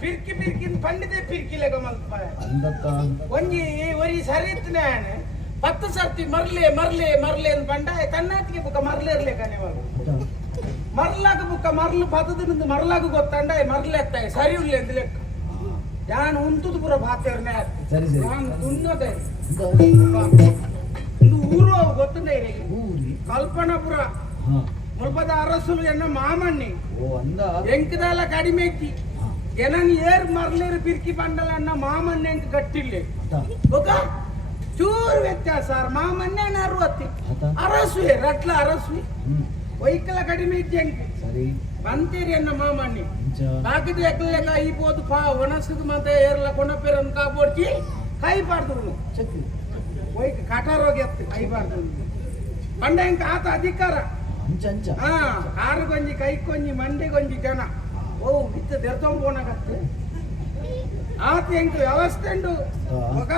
ಪಿರ್ಕಿ ಪಿರ್ಕಿನ್ ಪಂಡಿತೆ ಪಿರ್ಕಿಲೆಗ ಮಲ್ಪ ಒಂಜಿ ಒರಿ ಸರಿತ್ ನಾನು ಪತ್ತು ಸರ್ತಿ ಮರ್ಲೆ ಮರ್ಲೆ ಮರ್ಲೆ ಅಂದ್ ಪಂಡ ತನ್ನಾತಿಗೆ ಬುಕ್ಕ ಮರ್ಲೆ ಇರ್ಲೆಗ ನೀವು ಮರ್ಲಾಗ ಬುಕ್ಕ ಮರ್ಲು ಪದದಿಂದ ಮರ್ಲಾಗ ಗೊತ್ತಂಡ ಮರ್ಲೆ ಎತ್ತಾಯ ಸರಿ ಇಲ್ಲ ಎಂದು ಲೆಕ್ಕ. ಯಾನ್ ಉಂತುದು ಪುರ ಸರಿ ಸರಿ. ನಾನು ದುನ್ನದೆ ಅಂದ ಒಂದು ಊರು ಗೊತ್ತಂಡ ಕಲ್ಪನಾಪುರ ಮುಲ್ಪದ ಅರಸುಲು ಎನ್ನ ಮಾಮಣ್ಣಿ. ಎಂಕದಾಲ ಕಡಿಮೆ ಹಾ. ಏನನ್ ಏರ್ ಮರ್ಲೇರು ಬಿರ್ಕಿ ಬಂಡಲ ಅನ್ನ ಮಾಮಣ್ಣ ಎಂಕ ಗಟ್ಟಿಲ್ಲೆ. ಒಗ ಚೂರು ವ್ಯತ್ಯಾಸ. ಮಾಮಣ್ಣ ಅರವತ್ತಿ. ಅರಸುವೆ ರಟ್ಲ ಅರಸುವೆ. ವೈಕಲ ಕಡಿಮೆ ಇದ್ದೆ ಎಂಕ್ ಸರಿ. ಬಂತೀರಿ ಅನ್ನ ಮಾಮಣ್ಣಿ ಬಾಕಿದ ಎಕ್ಕಲೆಗ ಐಬೋದು ಪಾ ಒಣಸದು ಮತ್ತೆ ಏರ್ಲ ಕೊಣಪೇರನ್ ಕಾಪೋಡ್ಚಿ ಕೈ ಬಾರ್ದು ಚಕ್ರಿ. ವೈಕ್ ಕಟಾರೋಗಿ ಎತ್ತು ಕೈ ಬಾರ್ದು ಬಂಡ ಎಂಕ ಆತ ಅಧಿಕಾರ. ಹಾ ಕಾರು ಗೊಂಜಿ ಕೈ ಕೊಂಜಿ ಮಂಡೆ ಗೊಂಜಿ ಜನ. ಓ ಬಿತ್ತ ದೆರ್ತೊಂದು ಪೋನಾಗತ್ತೆ ಆತ ಹೆಂಗ ವ್ಯವಸ್ಥೆ ಉಂಡು. ಮಗ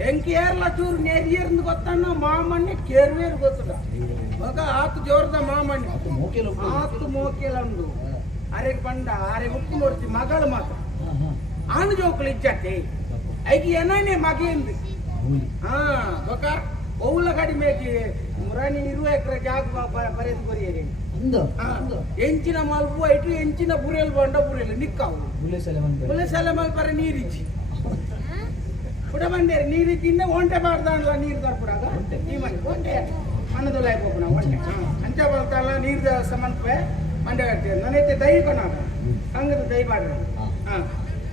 ಎಂಕ್ ಏರ್ಲ ಚೂರು ನೆರಿಯರ್ದು ಗೊತ್ತಣ್ಣ ಮಾಮಣ್ಣೆ ಕೇರ್ವೇರು ಗೊತ್ತದ ಮಗ ಆತ ಜೋರ್ದ ಮಾಮಣ್ಣೆ ಆತ ಮೋಕೆಲ ಆತು ಮೋಕೆಲ ಉಂಡು ಅರೆಗ್ ಬಂಡ ಅರೆ ಉಪ್ಪು ನೋಡ್ತಿ ಮಗಳು ಮಾತ್ರ ಹಾ ಹಾ ಆನು ಜೋಕುಲು ಇಜ್ಜತ್ತೆ ಐಕಿ ಏನಾನೆ ಮಗೇಂದು ಹೌಲಿ ಹಾ ಬೊಕ ಒವ್ಲ ಕಡಿಮೆಗೆ ಮುರಾನಿ ಇರುವ ಎಕರೆ ಜಾಗ ಬರೆದು ಬರೆಯರಿ ಅಂದ ಹಾ. ಅಂದ ಎಂಚಿನ ಮಲ್ಪು ಐಟು ಎಂಚಿನ ಬುರೇಲ್ ಬಂಡ ಬುರೇಲ್ ನಿಕ್ಕಾವು ಬುಲೆ ಸಲೆ ಮಂದೆ ಬುಲೆ ಸಲ ಮಲ್ಪರೆ ನೀರಿಚ್ಚಿ ಪುಡ ನೀರು ತಿಂದ ಒಂಟೆ ಬಾರ್ದಾಂಡ್ಲ ನೀರು ತರ್ಪುಡಾಗ ಒಂಟೆ. ಈ ಮನೆ ಒಂಟೆ. ಮಣ್ಣದಲ್ಲ ಹೋಗ್ಬೋಣ ಒಂಟೆ. ಅಂಚ ಬರ್ತಲ್ಲ ನೀರು ಸಮನ್ಪೆ ಮಂಡ್ಯ ಕಟ್ಟಿ. ನನೈತೆ ದೈ ಕೊನ ಸಂಘದ ದೈ ಬಾಡ್ರಿ ಹಾ.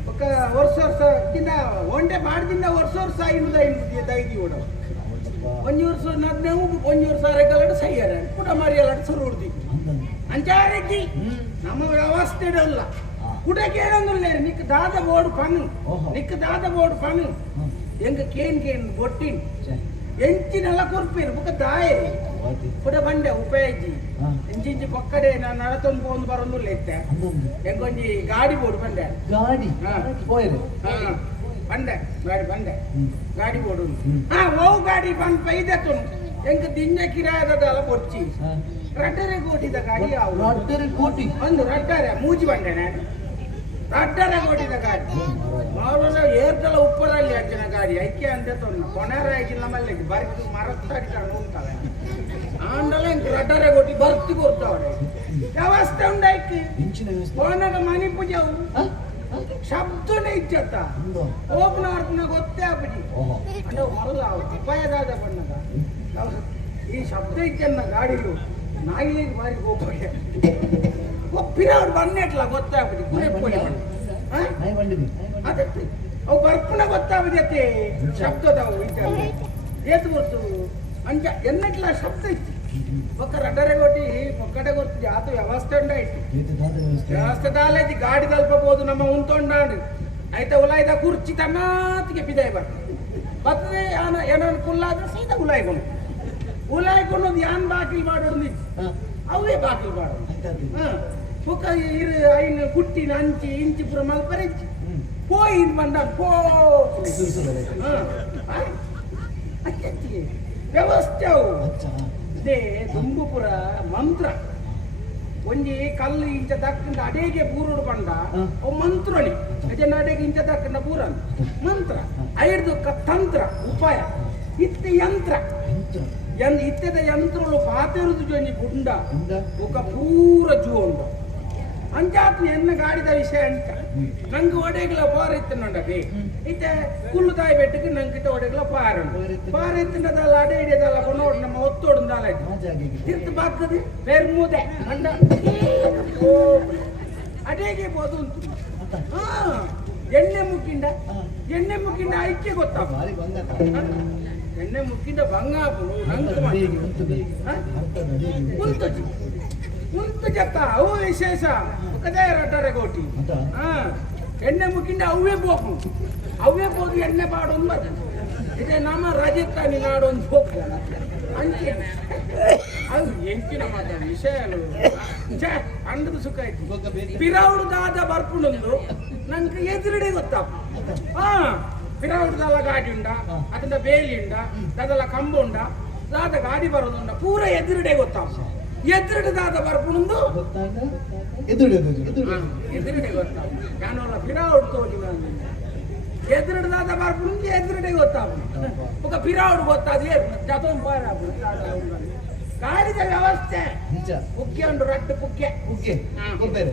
ಒಕ್ಕ ವರ್ಷ ವರ್ಷ ತಿನ್ನ ಒಂಟೆ ಬಾಡ್ದಿಂದ ವರ್ಷ ವರ್ಷ ಐನೂರ ಐನೂರು ದೈದಿ ಓಡವ ಒಂಜಿ ವರ್ಷ ನದ್ನೇವು ಒಂಜಿ ವರ್ಷ ಅರೆಗಲಡು ಸೈಯರ. ಪುಟ ಸುರು ಉಡ್ದಿ. ಸುರು ಅಂಚಾರೆಜ್ಜಿ ಹ್ಮ್. ನಮ್ಮ ವ್ಯವಸ್ಥೆ ಇಲ್ಲ. ಹಾ. ಕುಟಕೇನಂದ್ರೆ ನಿಕ್ ದಾದ ಬೋರ್ಡ್ ಪನು ಓಹೋ. ನಿಕ್ ದಾದ ಬೋರ್ಡ್ ಪನು ಹಾ ಎಂಗ ಕೇನ್ ಕೇನ್ ಬೊಟ್ಟಿನ್ ಚೆ ಎಂಚಿನೆಲ್ಲ ಕೊರ್ಪೇರು ಬುಕ್ಕ ದಾಯೆ ವಾತಿ ಪುಟ ಬಂಡೆ ಉಪಯೋಗಿ ಹಾ ಎಂಚಿಂಚಿ ಪಕ್ಕಡೆ ನಾನು ನಡತೊಂದು ಪೋಂದು ಬರೋದು ಲೆತ್ತೆ ಅಂದೊಂದು ಎಂಗೊಂಜಿ ಗಾಡಿ ಬೋರ್ಡ್ ಬಂಡೆ ಗಾಡಿ ಹಾ. ಹೋಯ್ರೆ ಹಾ ಬಂಡೆ ಗಾಡಿ ಬಂಡೆ ಹ್ಮ್ ಗಾಡಿ ಬೋರ್ಡು ಹ್ಮ್. ಹಾ ಓ ಗಾಡಿ ಬಂದ್ ಪೈದೆತ್ತುನು ಎಂಗ ದಿನ ಕಿರಾಯದಲ್ಲ ಬೊಚ್ಚಿ ಹಾ ರಡ್ಡರೆ ಕೋಟಿದ ಗಾಡಿ ಯಾವುದು ರಡ್ಡರೆ ಕೋಟಿ ಒಂದು ರಡ್ಡರೆ ಮೂಜಿ ಬಂಡೆ ನಾನು ರಟ್ಟನ ಕೊಟ್ಟಿದ ಗಾಡಿ. ಮಾವನ ಏರ್ತಲ ಉಪ್ಪರಲ್ಲಿ ಹಾಕಿನ ಗಾಡಿ. ಐಕೆ ಅಂತ ಕೊನೆರ ಹಾಕಿಲ್ಲ ನಮ್ಮಲ್ಲಿ. ಬರ್ತು ಮರತ್ತಾಡಿಕೊಂಡು ಉಂಟಲ್ಲ ಆಂಡಲ ಇಂಕ ರಟ್ಟರೆ ಕೊಟ್ಟಿ ಬರ್ತಿ ಕೊಡ್ತಾವಡೆ ವ್ಯವಸ್ಥೆ ಉಂಡಾಯ್ಕೆ ಕೋನದ ಮನೆ ಪೂಜೆ ಶಬ್ದನೇ ಇಚ್ಚತ್ತ? ಓಪನ ಅರ್ಥನ ಗೊತ್ತೇ ಆಗ್ಬಿಡಿ. ಮರದ ಉಪಾಯದಾದ ಬಣ್ಣದ. ಈ ಶಬ್ದ ಇಚ್ಚನ್ನ ಗಾಡಿಲು ನಾಯಿಗೆ ಮಾರಿ ಹೋಗ್ಬೇಕು ಒಪ್ಪಿರೋರು ಬಂದೇಟ್ಲ ಗೊತ್ತಾಗುದು ಗುರಿ ಪುಡಿ. ಅದಕ್ಕೆ ಅವು ಬರ್ಪುಣ ಗೊತ್ತಾಗುದೈತೆ ಶಬ್ದದ ಅವು ಏತು ಗೊತ್ತು? ಅಂಚ ಎನ್ನಟ್ಲ ಶಬ್ದ ಐತಿ ಒಕ್ಕ ರಡರೆ ಕೊಟ್ಟಿ ಒಕ್ಕಡೆ ಗೊತ್ತಿದೆ ಆತು ವ್ಯವಸ್ಥೆ? ಉಂಡಾಯ್ತು ವ್ಯವಸ್ಥೆ ದಾಲೈತಿ ಗಾಡಿ ತಲ್ಪಬಹುದು ನಮ್ಮ ಉಂಟೊಂಡಾಡು ಐತ ಉಲಾಯ್ದ ಕುರ್ಚಿ ತಮಾತಿಗೆ ಬಿದಾಯ್ ಬರ್ತದೆ ಬರ್ತದೆ ಯಾನ ಏನಾದ್ರು ಕುಲ್ಲಾದ್ರೆ ಸಹಿತ ಉಲಾಯ್ಕೊಂಡು ಉಲಾಯ್ಕೊಂಡು ಯಾನ್ ಬಾಕಿಲ್ ಮಾಡೋದು ಅವೇ ಬಾಕಿಲ್ ಮಾಡೋದು புக இரு ஐநு குட்டின் அஞ்சு இஞ்சி புறமால் பறிச்சு போய் இது பண்ணா போ ವ್ಯವಸ್ಥೆ ಇದೇ ದುಂಬುಪುರ ಮಂತ್ರ. ಒಂಜಿ ಕಲ್ಲು ಇಂಚ ದಕ್ಕಂಡ ಅಡೆಗೆ ಪೂರುಡು ಪಂಡ ಅವು ಮಂತ್ರನಿ ಅಜನ ಅಡೆಗೆ ಇಂಚ ದಕ್ಕಂಡ ಪೂರ ಮಂತ್ರ. ಐದು ತಂತ್ರ ಉಪಾಯ. ಇತ್ತ ಯಂತ್ರ. ಇತ್ತದ ಯಂತ್ರಗಳು ಪಾತೆರುದು ಜೊಂಜಿ ಗುಂಡ. ಒಕ ಪೂರ ಜೂ ಅಂಜಾತು ಎನ್ನ ಗಾಡಿದ ವಿಷಯ ಅಂತ. ನಂಗೆ ಒಡೆಗ್ಲ ಪಾರ ಇತ್ತನಂಡಗೆ ಇತ್ತೆ ಕುಲ್ಲು ತಾಯಿ ಬೆಟ್ಟಕ್ಕೆ ನಂಗೆ ಇತ್ತ ಒಡೆಗ್ಲ ಪಾರ ಪಾರ ಇತ್ತಿನದಲ್ಲ ಅಡೆ ಹಿಡಿಯದಲ್ಲ ಕೊನೋಡು ನಮ್ಮ ಒತ್ತೋಡು ಆ ಜಾಗೆಗೆ ಬೆರ್ಮೂದೆ ಬಾಕದು ಪೆರ್ಮುದೆ ಅಂಡ ಅಡೆಗೆ ಬೋದು ಎಣ್ಣೆ ಮುಕ್ಕಿಂಡ. ಎಣ್ಣೆ ಮುಕ್ಕಿಂಡ ಐಕ್ಯ ಗೊತ್ತಾಗ ಬಾರಿ ಎಣ್ಣೆ ಮುಕ್ಕಿಂಡ ಬಂಗಾಪು ನಂಗೆ ಕುಂತಕತ್ತ ಅವು ವಿಶೇಷ. ಕದೇ ರೊಟ್ಟರೆ ಕೋಟಿ. ಹಾ. ಎಣ್ಣೆ ಮುಗಿಂದ ಅವೇ ಬೋಕು. ಅವೇ ಬೋದು ಎಣ್ಣೆ ಬಾಡೊಂದು ಬರ್ತದೆ ಇದೇ ನಮ್ಮ ರಾಜಸ್ಥಾನಿ ನಾಡೊಂದು ಹೋಗ್ಲ ಅಂಚೆ. ಅದು ಎಂಕಿನ ಮಾತ ವಿಷಯ ಅಂಡದ ಸುಖ ಆಯ್ತು. ಪಿರಾವುಡ್ದಾದ ಬರ್ಪುಂಡು ನನ್ಗೆ ಎದುರುಡೆ ಗೊತ್ತಾಪ ಹಾ ಪಿರಾವುಡ್ದಲ್ಲ ಗಾಡಿ ಉಂಡ ಅದನ್ನ ಬೇಲಿ ಉಂಡ ಅದೆಲ್ಲ ಕಂಬ ಉಂಡ ದಾದ ಗಾಡಿ ಬರೋದುಂಡ ಪೂರ ಎದುರುಡೆ ಗೊತ್ತಾಪ ಎದುರುಡು ದಾದ ಬರ್ಪುಂದು ಗೊತ್ತಾಯ್ತಾ ಎದುರು ಎದುರು ಎದುರು ಎದುರುಡೆ ಗೊತ್ತಾವು ಯಾನೋಲ್ಲ ಪಿರಾ ಹೊಡ್ತೋಗಿ ನಾನು ಎದುರುಡು ದಾದ ಬರ್ಪುಂದು ಎದುರುಡೆ ಗೊತ್ತಾವು ఒక పిరావుడు పోతుంది జతం పోరా ಗಾಡಿದ ವ್ಯವಸ್ಥೆ ನಿಜ ಪುಕ್ಕೆ ಉಂಟು ರಟ್ಟು ಪುಕ್ಕೆ ಉಗ್ಗೆ ಹಾ. ಕೊಬ್ಬೆರೆ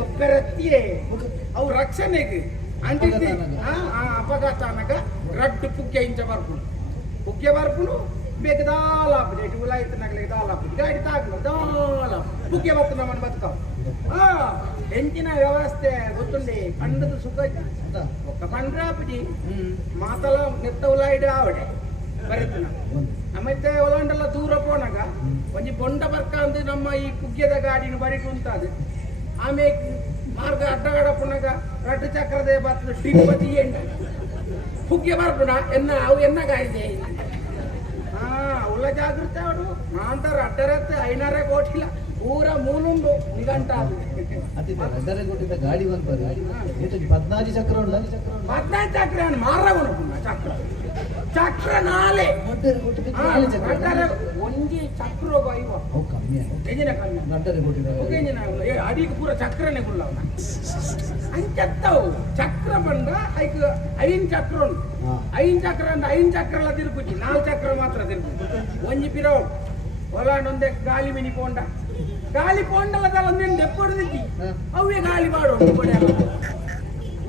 ಒಬ್ಬರತ್ತಿಯೇ ಮುಖ- ಅವು ರಕ್ಷಣೆಗೆ ಅಂತಿದ್ದಿ ಅಪಘಾತ ಅಪಘಾತ అనక ಬೇಕಾದ ಲಾಭ ಉಲಾಯಿತನಾಗ್ಲಿ ಲಾಭ ಗಾಡಿ ತಾಗ್ಲು ದಾಲ ಮುಖ್ಯ ಬರ್ತದೆ ನಮ್ಮನ್ನು ಬದುಕ. ಎಂಚಿನ ವ್ಯವಸ್ಥೆ ಗೊತ್ತುಂಡಿ? ಪಂಡದ ಸುಖ ಒಕ್ಕ ಪಂಡ್ರಾಪುಜಿ ಮಾತಲ ನೆತ್ತ ಉಲಾಯಿಡ ಆವಡೆ. ಬರೀತನ. ನಮ್ಮತ್ತೆ ಒಲಾಂಡಲ್ಲ ದೂರ ಪೋನಾಗ ಒಂಜಿ ಬೊಂಡ ಬರ್ಕ ಅಂದ್ರೆ ನಮ್ಮ ಈ ಕುಗ್ಗೆದ ಗಾಡಿನ ಬರಿಟು ಅಂತ ಅದು ಮಾರ್ಗ ಅಡ್ಡಗಡ ಪುನಗ ರಡ್ಡು ಚಕ್ರದ ಬರ್ತದೆ ಶ್ರೀಪತಿ ಎಂಟು ಪುಗ್ಗೆ ಬರ್ಪುಣ ಎನ್ನ ಅವು ಎನ್ನ ಗಾಯಿದೆ ಜಾಗೃತಿ ಅವಡು ಮಾಂತಾರ ಅಡ್ಡರತ್ತೆ ಐನಾರೇ ಕೋಟಿಲ್ಲ ಊರ ಮೂಲುಂಡು ನಿಗಂಟ ಅದು. ಅತಿಥಿ ರಡ್ಡರೆ ಕೊಟ್ಟಿದ್ದ ಗಾಡಿ ಎಷ್ಟು ಪದ್ನಾಜಿ ಚಕ್ರ ಹದಿನೈದು ಚಕ್ರ ಮಾರ್ರ ಚಕ್ರ ಚಕ್ರ ನಾಲೆ ಒಂದೇ ಚಕ್ರ ಎಂಜಿನ ಕಮ್ಮಿ ಅಡಿಗೆ ಪೂರ ಚಕ್ರನೇ ಕೊಲ್ಲ ಅಂಚತ್ತವು ಚಕ್ರ ಬಂದ ಐಕ್ ಐನ್ ಚಕ್ರ ಉಂಟು. ಐನ್ ಚಕ್ರ ಅಂದ್ರೆ ಐನ್ ಚಕ್ರ ಎಲ್ಲ ತಿರುಪುಚ್ಚಿ ನಾಲ್ಕು ಚಕ್ರ ಮಾತ್ರ ತಿರುಪುಚ್ಚಿ ಒಂಜಿ ಪಿರೋ ಹೊಲಾಂಡೊಂದೆ ಗಾಲಿ ಮಿನಿ ಪೋಂಡ. ಗಾಲಿ ಪೋಂಡಲದಲ್ಲ ನಿಂದ ಎಪ್ಪೊಡೆದಿದ್ದಿ ಅವೇ ಗಾಲಿ ಮಾಡು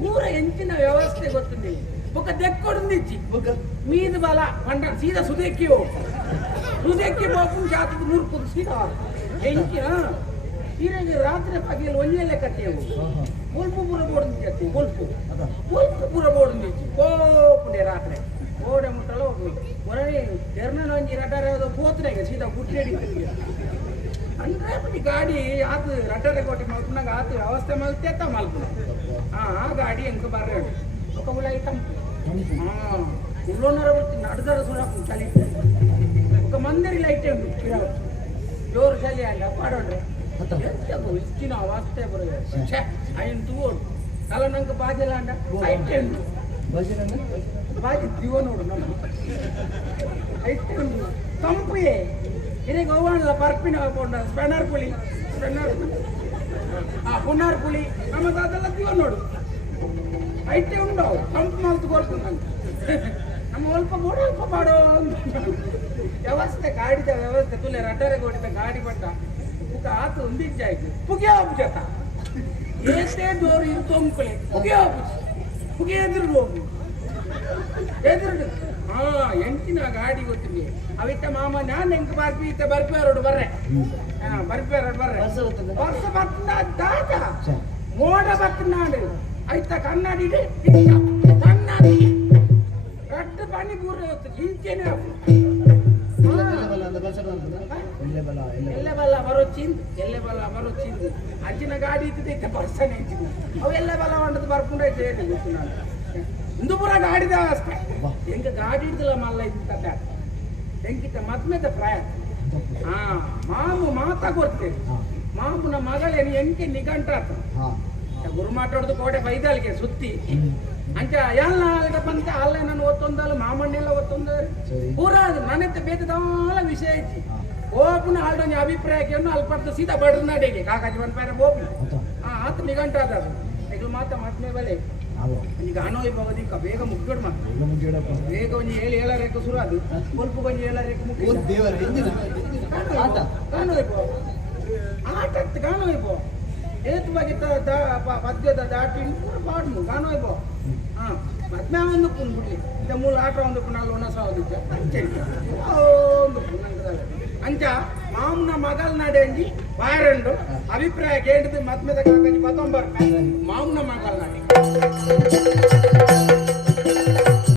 ಊರ ಎಂಚಿನ ವ್ಯವಸ್ಥೆ ಗೊತ್ತಿಲ್ಲ ఒక దెక్కొడుందిచ్చి ಮುಖ మీద బల పంట సీదా సుదెక్కి సుదెక్కి పోకుండా జాతకు నూరుకు సీదా ఎంకి ఈరోజు రాత్రి పగిలి ఒళ్ళే కట్టేవు ಆಹಾ. ಮುಲ್ಪು ಪುರ ಬೋರ್ಡ್ ಕತ್ತಿ ಮುಲ್ಪು ಅದ ಮುಲ್ಪು ಪುರ ಬೋರ್ಡ್ ಕೋಪುಂಡೆ ರಾತ್ರಿ ಓಡೆ ಮುಟ್ಟಲು ಮೊರನಿ ಎರ್ನ ಒಂಜಿ ರಟಾರೆ ಅದು ಪೋತ್ರೆ ಸೀದಾ ಗುಟ್ಟೆಡಿ ಅಂದ್ರೆ ಬಿ ಗಾಡಿ ಆತು ರಟಾರೆ ಕೊಟ್ಟಿ ಮಲ್ಪನಾಗ ಆತು ವ್ಯವಸ್ಥೆ ಮಲ್ತೆತ್ತ ಮಲ್ಪನ ಆ ಆ ಗಾಡಿ ಎಂಕ ಬರ್ರೆ ఒక ఉలై ತಂಪು ತಂಪು. ఉల్లోన్నర నడుదర చూడకు చలి ఒక మందిరి లైట్ ఉంది జోరు చలి అంట పాడండి అత్త. ఎంతకు ఇచ్చిన వాస్తే ఆయన తూడు తలనంక బాధ్యల అంట లైట్ ఉంది ಭಜನೆ ಬಾಜಿ ದಿವನೋಡು ನಮ್ಮ ಲೈಟ್ ఉంది ತಂಪುಯೇ ಇದೇ ಗೋವಾಣಲ ಪರ್ಪಿನ ಹಾಕೊಂಡ ಸ್ಪೆನರ್ ಪುಳಿ ಸ್ಪೆನರ್ ಆ ಪುನ್ನಾರ್ ಪುಳಿ ನಮ್ಮ ಅದೆಲ್ಲ ದಿವನೋಡು ಐಟೆ ఉండవు పంపు మలుతు కొడుతున్నాను ನಮ್ಮ ಸ್ವಲ್ಪ ಬೋಡ ಅಲ್ಪ ಮಾಡೋ ವ್ಯವಸ್ಥೆ ಗಾಡಿದ ವ್ಯವಸ್ಥೆ ತುಲೆ ರಡ್ಡರೆ ಕೊಡಿದ ಗಾಡಿ ಪಟ್ಟ ಮುಖ ಆತು ಒಂದಿಜ್ಜಾಯ್ತು ಪುಗೆ ಹೋಗು ಜತ ಏಸೇ ಜೋರು ಇರು ತೊಂಕುಲೆ ಪುಗೆ ಹೋಗು ಪುಗೆ ಎದುರು ಹೋಗು ಎದುರು ಹಾ ಎಂಟಿನ ಗಾಡಿ ಗೊತ್ತಿದೆ ಅವಿತ್ತ ಮಾಮ ನಾನು ಹೆಂಗ್ ಬರ್ಪಿ ಇತ್ತ ಬರ್ಪಿಯಾರೋಡು ಬರ್ರೆ ಹಾ ಬರ್ಪಿಯಾರೋಡು ಬರ್ರೆ ವರ್ಷ ಗೊತ್ತದ ವರ್ಷ ಬರ್ತದ ದಾಟ ಛೆ. ಮೋಡ ಬತ್ತನಾಡು ಐತ ಕನ್ನಡಿ ಕನ್ನಡಿ ರಟ್ಟು ಪಾನಿ ಪೂರ ಇಂಚೇನೆ ಇಂಚೆನೆ ಎಲ್ಲ ಎಲ್ಲ ಅಂತ ಬಸಡ ಅಂತದ ಎಲ್ಲ ಬಲ ಎಲ್ಲ ಎಲ್ಲ ಬಲ್ಲ ಬರೋ ಚಿಂದ್ ಎಲ್ಲ ಬಲ್ಲ ಬರೋ ಚಿಂದ್ ಅಂಚಿನ ಗಾಡಿ ಇದ್ದಿದ್ದು ಇತ್ತ ಬರ್ಸನೆ ಇದ್ದಿದ್ದು ಅವು ಎಲ್ಲ ಬಲ್ಲ ಹೊಂಡದು ಬರ್ಕೊಂಡೈತೆ ಏನು ಗೊತ್ತು ನಾನು. ಇಂದು ಪೂರ ಗಾಡಿದ ಅಷ್ಟೇ. ಎಂಕ ಗಾಡಿ ಇದ್ದಿಲ್ಲ ಮಲ್ಲ ಇದ್ದ ಎಂಕಿತ ಮದ್ಮೆದ ಪ್ರಾಯ. ಹಾ ಮಾಮು ಮಾತಾ ಕೊಡ್ತೇನೆ. ಮಾಮುನ ಮಗಳೇನು ಎಂಕೆ ನಿಗಂಟ ಆತ ಗುರು ಮಾತಾಡೋದು ಕೋಟೆ ಬೈದಲ್ಗೆ ಸುತ್ತಿ. ಅಂಚ ಎಲ್ಲ ಅಲ್ಗ ಬಂತ ಅಲ್ಲೇ ನಾನು ಒತ್ತೊಂದಲ್ಲ ಮಾಮಣ್ಣೆಲ್ಲ ಒತ್ತೊಂದರೆ ಪೂರ ಅದು ನನ್ನಂತ ಬೇಕದಾಲ ವಿಷಯ ಐತಿ. ಓಪನ ಆಲ್ಡೊಂಜ ಅಭಿಪ್ರಾಯಕ್ಕೆ ಅಲ್ಪಡ್ದು ಸೀದಾ ಬಡ್ರ ನಡಿಗೆ ಕಾಕಾಜಿ ಬಂದ ಪೇರ ಓಪನ. ಅಂತ ಹಾ ಆತ ನಿಗಂಟ ಅದ. ಇದು ಮಾತ ಮಾತನೇ ಬಲೆ. ಈಗ ಅನೋಯ್ ಭವದಿ ಕ ಬೇಗ ಮುಗ್ಗಡ್ ಮಾ ಈಗ ಮುಗಿಯಡಪ್ಪ ಬೇಗ ಒಂಜಿ ಹೇಳಿ ಏಳ ರೇಖೆ ಶುರು ಅದು ಸ್ವಲ್ಪ ರೇಖೆ ಓ ಮುಗಿದ. ಆಟ. ಕಾಣೋಯ್ಬೋ ಆಟ ಕಾಣೋಯ್ಬೋ ಏತ್ ಬಗೆತ ಪದ್ಯದ ದಾಟಿ ಪಾಡ್ನು ಕಾಣೋಯ್ಬೋ ಹಾ ಮದ್ಮೆ ಒಂದು ಪುನ್ ಬಿಡ್ಲಿ ಇದ ಮೂಲ ಆಟ ಒಂದು ಪುನಃ ಒಣ ಸಾವದಿದ್ದ ಅಂಚೆ ಒಂದು ಪುನಃ ಅಂಚ, ಮಾಮನ ಮಗಲ್ ನಡೆಂಜಿ ಬಾರಂಡು ಅಭಿಪ್ರಾಯ ಕೇಳಿದ್ದು ಮದ್ಮೆದ ಕಾಕಿ ಪತ್ತೊಂಬರ್ ಮಾಮನ ಮಗಲ್ ನಡೆ.